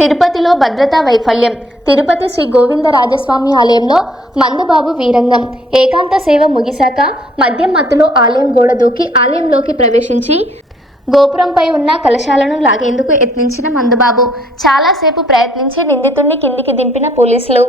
తిరుపతిలో భద్రతా వైఫల్యం. తిరుపతి శ్రీ గోవిందరాజస్వామి ఆలయంలో మందుబాబు వీరంగం. ఏకాంత సేవ ముగిశాక మద్యం మత్తులో ఆలయం గోడ దూకి ఆలయంలోకి ప్రవేశించి గోపురంపై ఉన్న కలశాలను లాగేందుకు యత్నించిన మందుబాబు చాలాసేపు ప్రయత్నించి నిందితుడిని కిందికి దింపిన పోలీసులు.